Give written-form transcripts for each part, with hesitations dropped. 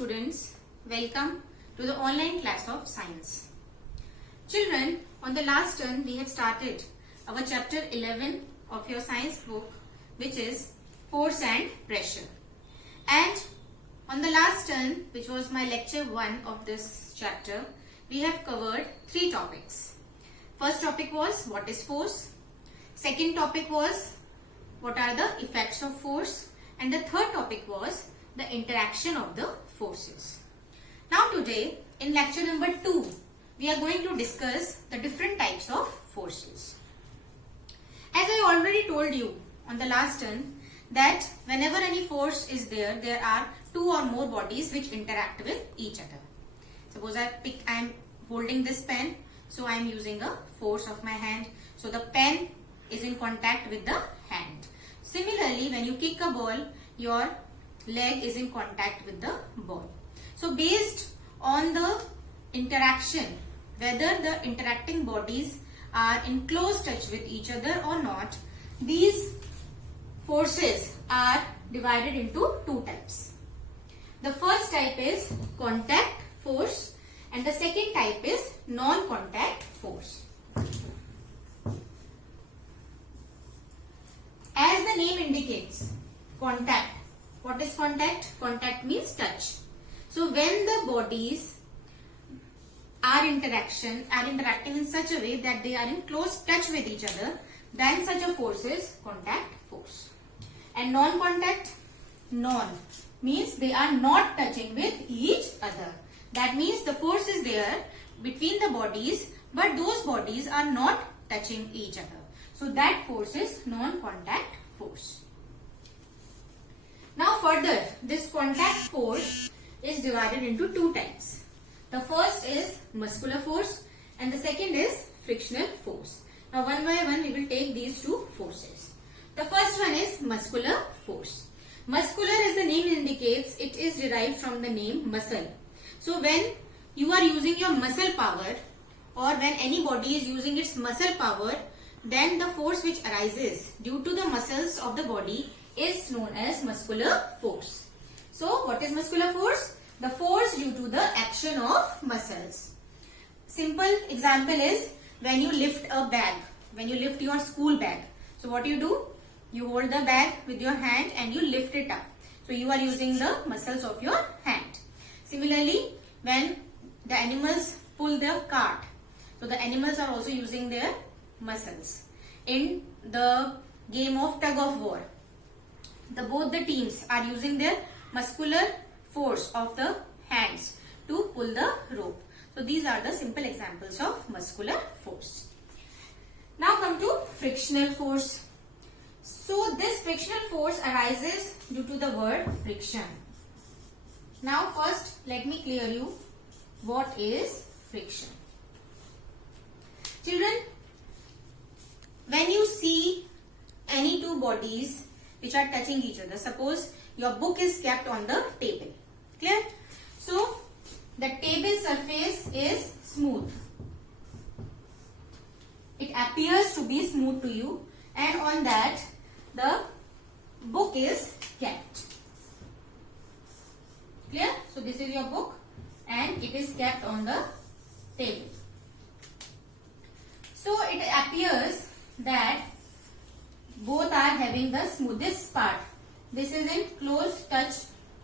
students, welcome to the online class of science. Children, on the last turn we have started our chapter 11 of your science book, which is force and pressure. And on the last turn, which was my lecture 1 of this chapter, we have covered 3 topics. First topic was what is force. Second topic was what are the effects of force. And the third topic was the interaction of the forces. Now today, in lecture number 2, we are going to discuss the different types of forces. As I already told you on the last turn, that whenever any force is there, there are 2 or more bodies which interact with each other. Suppose I am holding this pen, so I am using a force of my hand. So the pen is in contact with the hand. Similarly, when you kick a ball, your leg is in contact with the ball. So based on the interaction, whether the interacting bodies are in close touch with each other or not, these forces are divided into 2 types. The first type is contact force and the second type is non-contact force. As the name indicates, contact. What is contact? Contact means touch. So when the bodies are interacting in such a way that they are in close touch with each other, then such a force is contact force. And non-contact, non means they are not touching with each other. That means the force is there between the bodies, but those bodies are not touching each other. So that force is non-contact force. Now further, this contact force is divided into 2 types. The first is muscular force and the second is frictional force. Now one by one we will take these 2 forces. The first one is muscular force. Muscular, as the name indicates, it is derived from the name muscle. So when you are using your muscle power or when any body is using its muscle power, then the force which arises due to the muscles of the body is known as muscular force. So what is muscular force? The force due to the action of muscles. Simple example is when you lift a bag, when you lift your school bag. So what do? You hold the bag with your hand and you lift it up. So you are using the muscles of your hand. Similarly, when the animals pull their cart, so the animals are also using their muscles. In the game of tug of war, both the teams are using their muscular force of the hands to pull the rope. So these are the simple examples of muscular force. Now come to frictional force. So this frictional force arises due to the word friction. Now first let me clear you what is friction. Children, when you see any 2 bodies which are touching each other, suppose your book is kept on the table. Clear? So the table surface is smooth. It appears to be smooth to you, and on that the book is kept. Clear? So this is your book and it is kept on the table. So it appears that both are having the smoothest part. This is in close touch.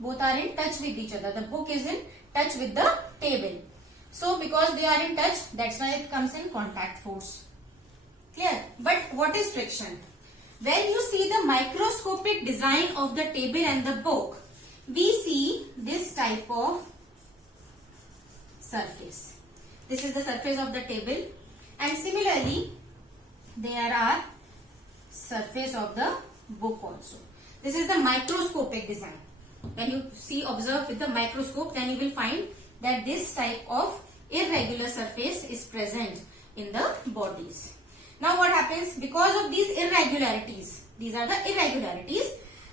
Both are in touch with each other. The book is in touch with the table. So because they are in touch, that's why it comes in contact force. Clear? But what is friction? When you see the microscopic design of the table and the book, we see this type of surface. This is the surface of the table, and similarly there are surface of the book also. This is the microscopic design. When you observe with the microscope, then you will find that this type of irregular surface is present in the bodies. Now what happens? Because of these irregularities, these are the irregularities,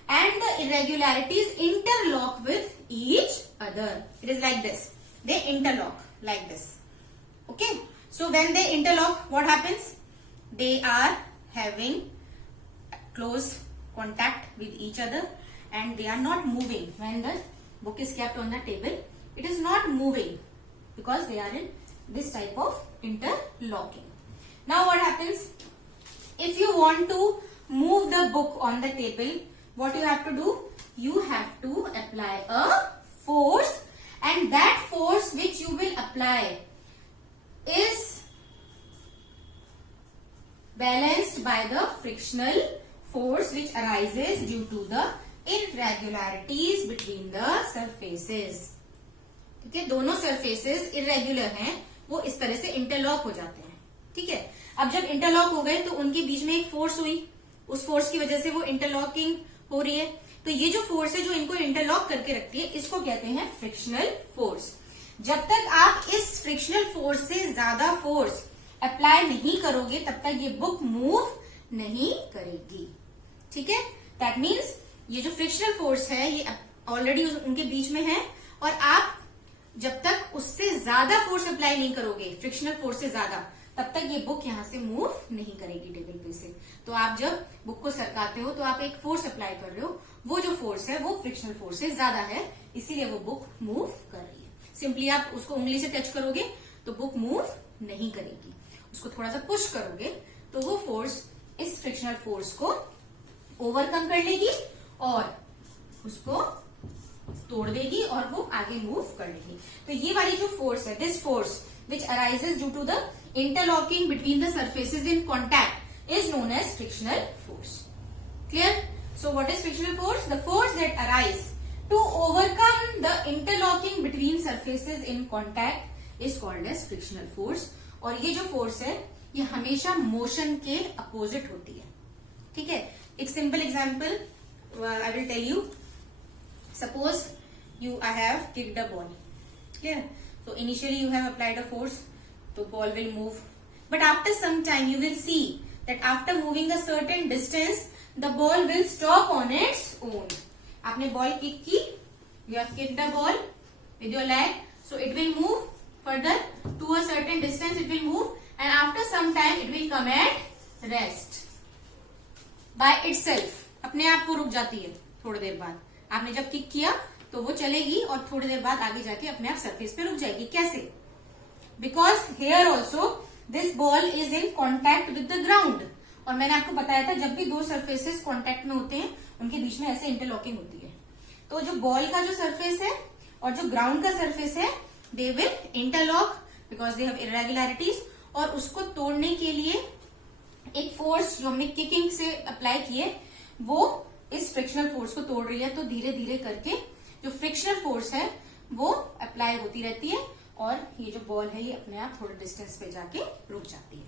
and the irregularities interlock with each other. It is like this. They interlock like this. Okay. So when they interlock, what happens? They are having close contact with each other and they are not moving when the book is kept on the table, it is not moving because they are in this type of interlocking. Now what happens? If you want to move the book on the table, what you have to do? You have to apply a force, and that force which you will apply is balanced by the frictional force which arises due to the irregularities between the surfaces. ठीक है, दोनों surfaces irregular हैं, वो इस तरह से interlock हो जाते हैं. ठीक है, अब जब इंटरलॉक हो गए तो उनके बीच में एक फोर्स हुई, उस फोर्स की वजह से वो इंटरलॉकिंग हो रही है. तो ये जो फोर्स है जो इनको इंटरलॉक करके रखती है, इसको कहते हैं फ्रिक्शनल फोर्स. जब तक आप इस फ्रिक्शनल फोर्स से ज्यादा फोर्स अप्लाई नहीं करोगे तब तक ये बुक मूव नहीं करेगी. ठीक है, दैट मीन्स ये जो फ्रिक्शनल फोर्स है ये ऑलरेडी उनके बीच में है, और आप जब तक उससे ज्यादा फोर्स अप्लाई नहीं करोगे, फ्रिक्शनल फोर्स से ज्यादा, तब तक ये बुक यहां से मूव नहीं करेगी टेबल पे से. तो आप जब बुक को सरकाते हो तो आप एक फोर्स अप्लाई कर रहे हो, वो जो फोर्स है वो फ्रिक्शनल फोर्स से ज्यादा है, इसीलिए वो बुक मूव कर रही है. सिंपली आप उसको उंगली से टच करोगे तो बुक मूव नहीं करेगी. उसको थोड़ा सा पुश करोगे तो वो फोर्स इस फ्रिक्शनल फोर्स को ओवरकम कर लेगी और उसको तोड़ देगी और वो आगे मूव कर लेगी. तो ये वाली जो फोर्स है, this force which arises due to the interlocking between the surfaces in contact is known as frictional force. Clear? So what is frictional force? The force that arises to overcome the interlocking between surfaces in contact is called as frictional force. और ये जो force है ये हमेशा motion के opposite होती है. ठीक है, एक simple example I will tell you. Suppose I have kicked a ball. Clear? So initially you have applied a force, so ball will move. But after some time you will see that after moving a certain distance, the ball will stop on its own. आपने ball kick की, you have kicked the ball with your leg, so it will move further to a certain distance. It will move, and after some time it will come at rest by itself. अपने आप वो रुक जाती है थोड़ी देर बाद. आपने जब किक किया तो वो चलेगी और थोड़ी देर बाद आगे जाके अपने आप सरफेस पे रुक जाएगी. कैसे? Because here also this ball is in contact with the ground. और मैंने आपको बताया था जब भी दो सरफेसेस कॉन्टैक्ट में होते हैं उनके बीच में ऐसे इंटरलॉकिंग होती है. तो जो बॉल का जो सरफेस है और जो ग्राउंड का सरफेस है, they will interlock because they have irregularities. और उसको तोड़ने के लिए एक फोर्स जो हमने किकिंग से अप्लाई किए वो इस फ्रिक्शनल फोर्स को तोड़ रही है. तो धीरे धीरे करके जो फ्रिक्शनल फोर्स है वो अप्लाई होती रहती है और ये जो बॉल है ये अपने आप थोड़े डिस्टेंस पे जाके रुक जाती है.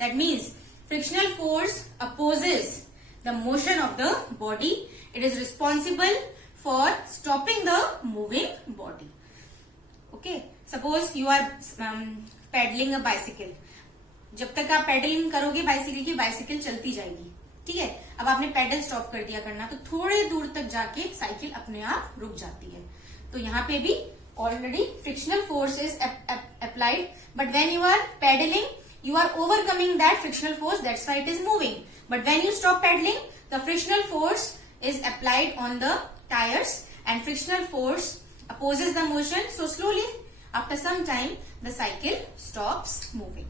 That means frictional force opposes the motion of the body. It is responsible for stopping the moving body. Okay, suppose you are pedalling a bicycle. जब तक आप पैडलिंग करोगे बाइसिकल की, बाइसिकल चलती जाएगी. ठीक है, अब आपने पैडल स्टॉप कर दिया करना तो थोड़े दूर तक जाके साइकिल अपने आप रुक जाती है. तो यहाँ पे भी already frictional force is applied, but when you are pedalling you are overcoming that frictional force, that's why it is moving. But when you stop pedaling, the frictional force is applied on the tires and frictional force opposes the motion, so slowly after some time the cycle stops moving.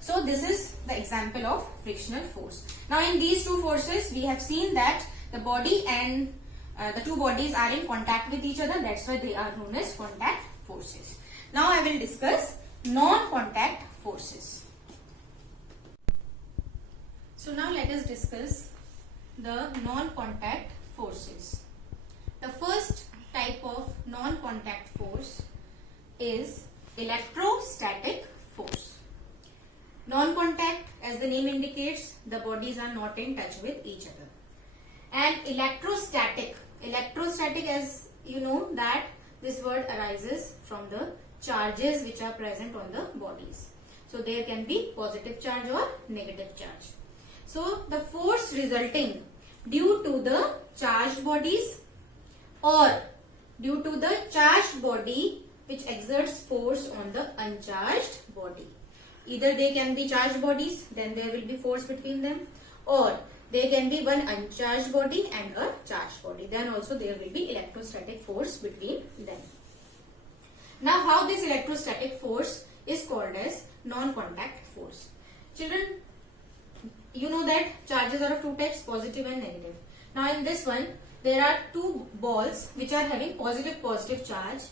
So this is the example of frictional force. Now in these two forces we have seen that the body and the two bodies are in contact with each other, that's why they are known as contact forces. Now I will discuss non-contact forces. So now let us discuss the non-contact forces. The first type of non-contact force is electrostatic force. Non-contact, as the name indicates, the bodies are not in touch with each other. And electrostatic, as you know that this word arises from the charges which are present on the bodies. So there can be positive charge or negative charge. So the force resulting due to the charged bodies or due to the charged body which exerts force on the uncharged body. Either they can be charged bodies, then there will be force between them, or There can be one uncharged body and a charged body. Then also there will be electrostatic force between them. Now how this electrostatic force is called as non-contact force. Children, you know that charges are of two types, positive and negative. Now in this one, there are two balls which are having positive charge.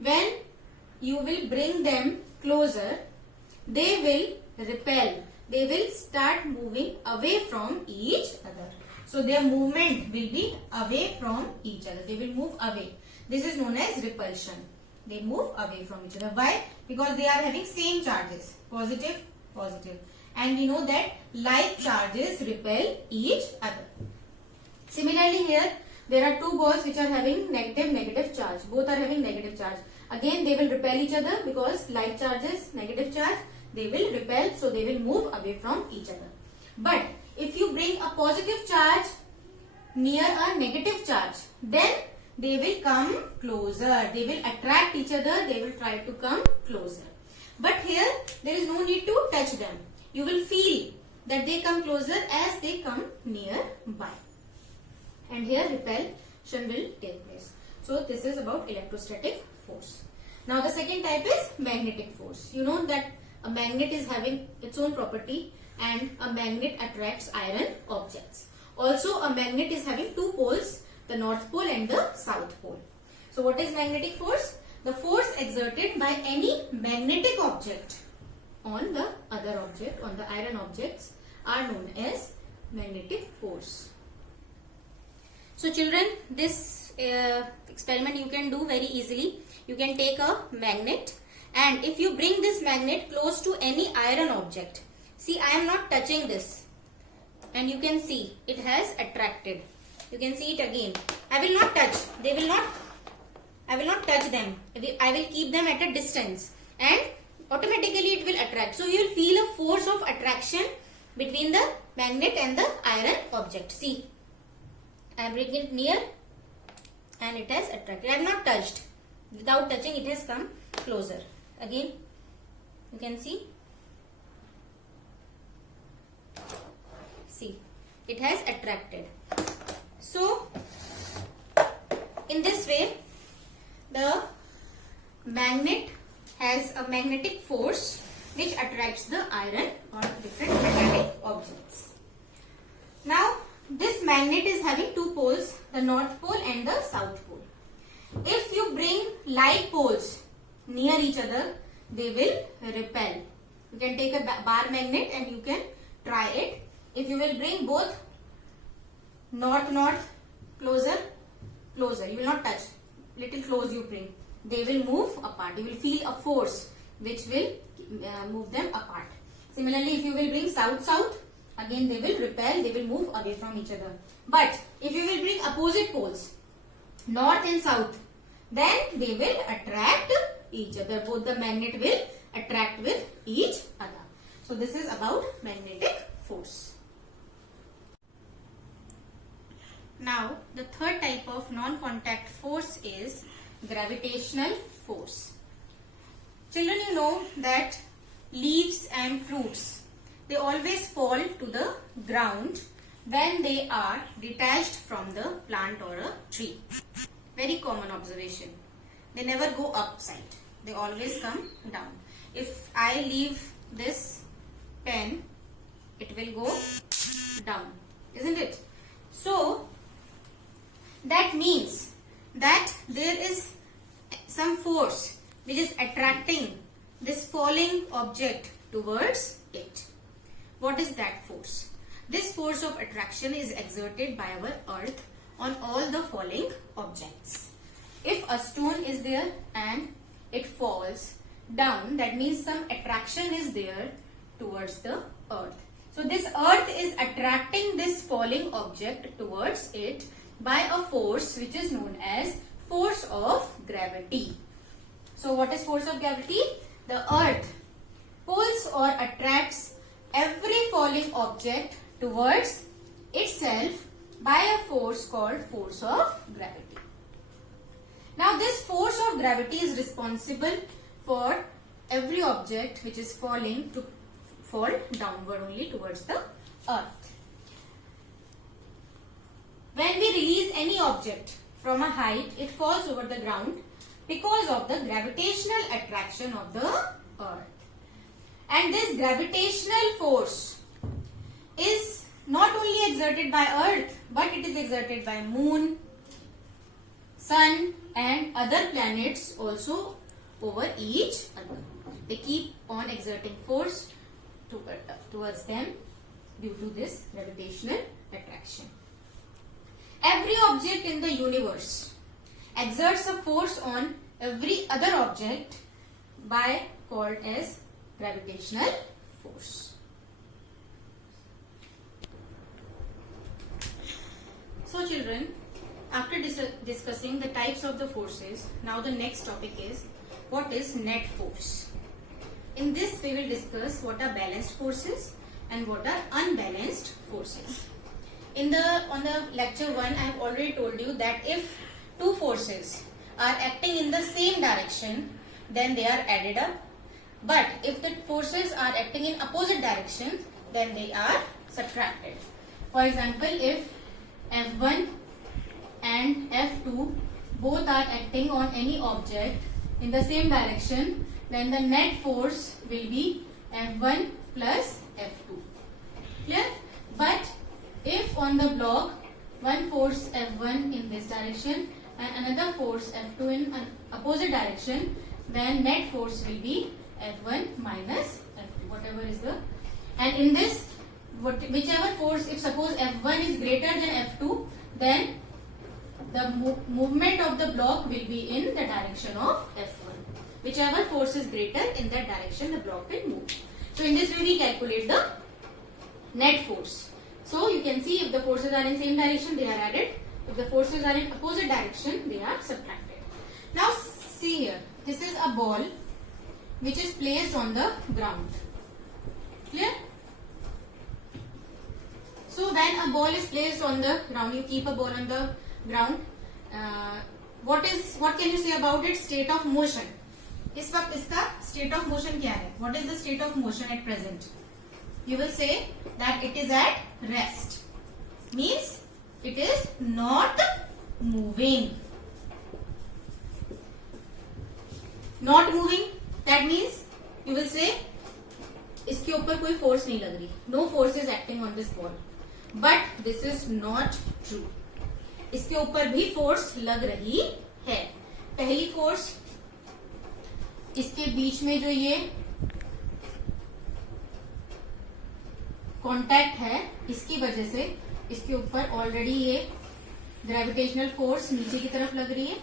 When you will bring them closer, they will repel. They will start moving away from each other. So their movement will be away from each other. They will move away. This is known as repulsion. They move away from each other. Why? Because they are having same charges, positive. And we know that like charges repel each other. Similarly here, there are two balls which are having negative charge. Both are having negative charge. Again, they will repel each other because like charges, negative charge, they will repel, so they will move away from each other. But if you bring a positive charge near a negative charge, then they will come closer. They will attract each other. They will try to come closer. But here, there is no need to touch them. You will feel that they come closer as they come nearby. And here repulsion will take place. So this is about electrostatic force. Now the second type is magnetic force. You know that a magnet is having its own property and a magnet attracts iron objects. Also a magnet is having two poles, the north pole and the south pole. So what is magnetic force? The force exerted by any magnetic object on the other object, on the iron objects, are known as magnetic force. So children, this experiment you can do very easily. You can take a magnet, and if you bring this magnet close to any iron object, see, I am not touching this, and you can see it has attracted. You can see it again. I will not touch. I will not touch them. I will keep them at a distance, and automatically it will attract. So you will feel a force of attraction between the magnet and the iron object. See, I bring it near and it has attracted. I have not touched. Without touching, it has come closer. Again, you can see. See, it has attracted. So, in this way, the magnet has a magnetic force which attracts the iron on different metallic objects. Now, this magnet is having two poles, the north pole and the south pole. If you bring like poles near each other, they will repel. You can take a bar magnet and you can try it. If you will bring both north closer, you will not touch. Little close you bring. They will move apart. You will feel a force which will move them apart. Similarly, if you will bring south, again they will repel, they will move away from each other. But if you will bring opposite poles, north and south, then they will attract each other. Both the magnet will attract with each other. So this is about magnetic force. Now the third type of non-contact force is gravitational force. Children, you know that leaves and fruits, they always fall to the ground when they are detached from the plant or a tree. Very common observation. They never go upside. They always come down. If I leave this pen, it will go down, isn't it? So that means that there is some force which is attracting this falling object towards it. What is that force? This force of attraction is exerted by our earth on all the falling objects. If a stone is there and it falls down, that means some attraction is there towards the earth. So this earth is attracting this falling object towards it by a force which is known as force of gravity. So what is force of gravity? The earth pulls or attracts every falling object towards itself by a force called force of gravity. Now this force of gravity is responsible for every object which is falling to fall downward only towards the earth. When we release any object from a height, it falls over the ground because of the gravitational attraction of the earth. And this gravitational force is not only exerted by earth, but it is exerted by moon, sun and other planets also over each other. They keep on exerting force towards them due to this gravitational attraction. Every object in the universe exerts a force on every other object by called as gravitational force. So children, after discussing the types of the forces, now the next topic is what is net force. In this we will discuss what are balanced forces and what are unbalanced forces. On the lecture 1, I have already told you that if two forces are acting in the same direction, then they are added up. But if the forces are acting in opposite direction, then they are subtracted. For example, if F1 and F2 both are acting on any object in the same direction, then the net force will be F1 plus F2. Clear? But if on the block one force F1 in this direction and another force F2 in an opposite direction, then net force will be F1 minus F2, whatever is the, and in this whichever force, if suppose F1 is greater than F2, then the movement of the block will be in the direction of F1. Whichever force is greater, in that direction the block will move. So in this way we calculate the net force. So you can see if the forces are in same direction, they are added. If the forces are in opposite direction, they are subtracted. Now see here, this is a ball which is placed on the ground. Clear? So when a ball is placed on the ground, you keep a ball on the ground. What can you say about its state of motion? इस वक्त इसका state of motion क्या है? What is the state of motion at present? You will say that it is at rest. Means it is not moving. Not moving, that means you will say इसके ऊपर कोई force नहीं लग रही. No force is acting on this ball. But this is not true. इसके ऊपर भी force लग रही है. पहली force इसके बीच में जो ये कांटेक्ट है, इसकी वजह से इसके ऊपर ऑलरेडी ये ग्रेविटेशनल फोर्स नीचे की तरफ लग रही है.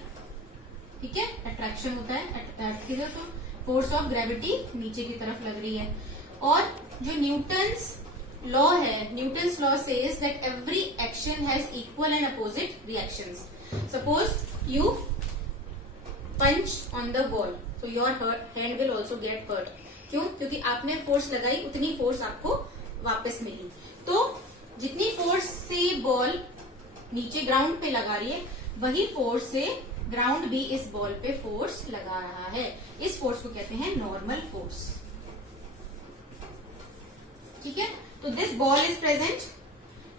ठीक है, अट्रैक्शन होता है, तो फोर्स ऑफ ग्रेविटी नीचे की तरफ लग रही है. और जो न्यूटन्स लॉ है, Newton's law says that every action has equal and opposite reactions. Suppose you punch on the wall, so your hand will also get hurt. क्यों? क्योंकि आपने फोर्स लगाई, उतनी फोर्स आपको वापस मिली. तो जितनी फोर्स से बॉल नीचे ग्राउंड पे लगा रही है, वही फोर्स से ग्राउंड भी इस बॉल पे फोर्स लगा रहा है. इस फोर्स को कहते हैं नॉर्मल फोर्स. ठीक है, तो this ball is present,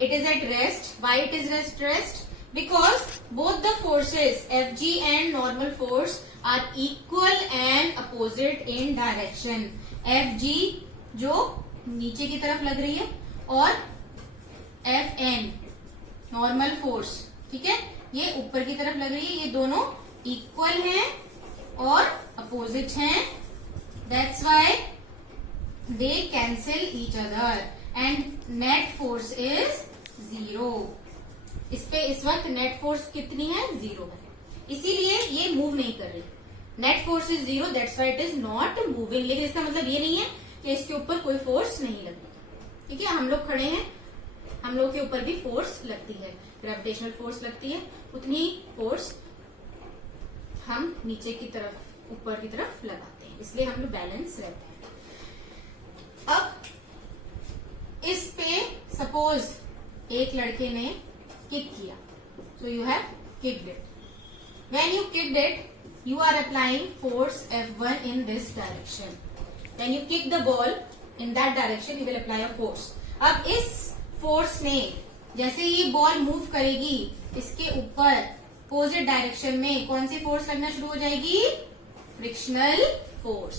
it is at rest. Why it is rest? Because both the forces Fg and normal force are equal and opposite in direction. Fg जो नीचे की तरफ लग रही है और Fn नॉर्मल फोर्स, ठीक है, ये ऊपर की तरफ लग रही है. ये दोनों इक्वल हैं और अपोजिट हैं. That's why they cancel each other and net force is 0. इस पे इस वक्त नेट फोर्स कितनी है? 0 है. इसीलिए ये मूव नहीं कर रही. Net force is 0, that's why it is not moving. लेकिन इसका मतलब ये नहीं है कि इसके ऊपर कोई फोर्स नहीं लगती. ठीक है, हम लोग खड़े हैं, हम लोग के ऊपर भी फोर्स लगती है, ग्रेविटेशनल फोर्स लगती है. उतनी फोर्स हम नीचे की तरफ, ऊपर की तरफ लगाते हैं, इसलिए हम लोग बैलेंस रहते हैं. अब इस पे सपोज एक लड़के ने किक किया, so you have kicked it. When you kicked it, you are applying force F1 in this direction. When you kick the ball in that direction, you will apply a force. अब इस force ने जैसे ये ball move करेगी इसके ऊपर opposite direction में कौन सी फोर्स लगना शुरू हो जाएगी? फ्रिक्शनल फोर्स,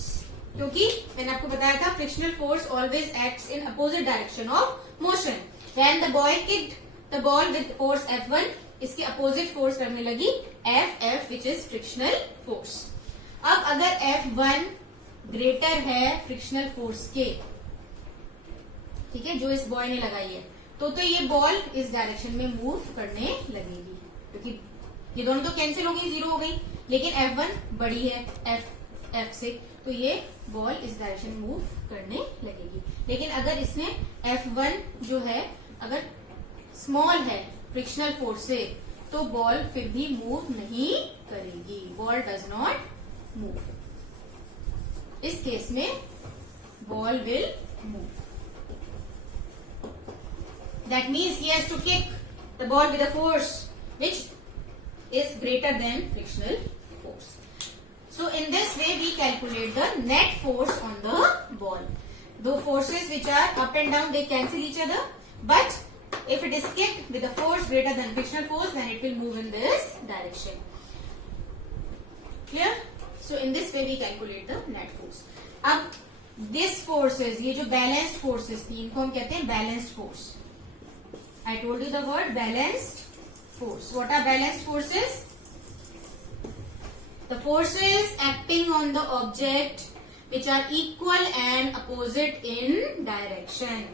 क्योंकि मैंने आपको बताया था frictional force always acts in opposite direction of motion. When the boy kicked the ball with force F1, इसके अपोजिट फोर्स लगने लगी F which is frictional force. अब अगर F1 ग्रेटर है फ्रिक्शनल फोर्स के, ठीक है, जो इस बॉय ने लगाई है, तो ये बॉल इस डायरेक्शन में मूव करने लगेगी, क्योंकि ये दोनों तो कैंसिल हो गई, जीरो हो गई, लेकिन F1 बड़ी है F से, तो ये बॉल इस डायरेक्शन में मूव करने लगेगी। लेकिन अगर इसने F1 जो है अगर स्मॉल है फ्रिक्शनल फोर्स से, तो बॉल फिर भी मूव नहीं करेगी, बॉल डज नॉट मूव। इस केस में ball will move. That means he has to kick the ball with a force which is greater than frictional force. So in this way we calculate the net force on the ball. The forces which are up and down, they cancel each other, but if it is kicked with a force greater than frictional force, then it will move in this direction. Clear? So in this way we calculate the net force. अब this forces, ये जो balanced forces थी, इनको हम कहते हैं balanced force. I told you the word balanced force. What are balanced forces? The forces acting on the object which are equal and opposite in direction.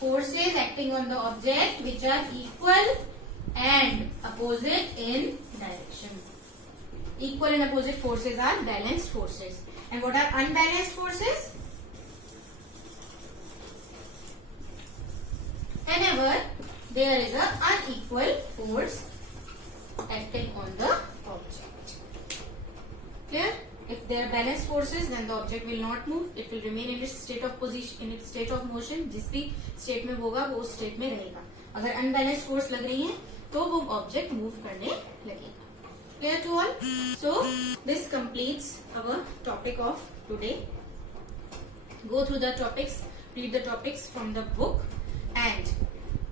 Forces acting on the object which are equal and opposite in direction. Equal and opposite forces are balanced forces. And what are unbalanced forces? Whenever there is an unequal force acting on the object. Clear? If there are balanced forces, then the object will not move. It will remain in its state of position, in its state of motion. जिस भी state में होगा वो उस state में रहेगा। अगर unbalanced force लग रही है तो वो ऑब्जेक्ट मूव करने लगेगा। Clear to all? So this completes our topic of today. Go through the topics, read the topics from the book, and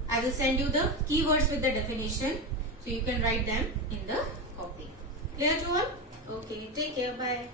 I will send you the keywords with the definition, so you can write them in the copy. Clear to all? Okay, take care, bye.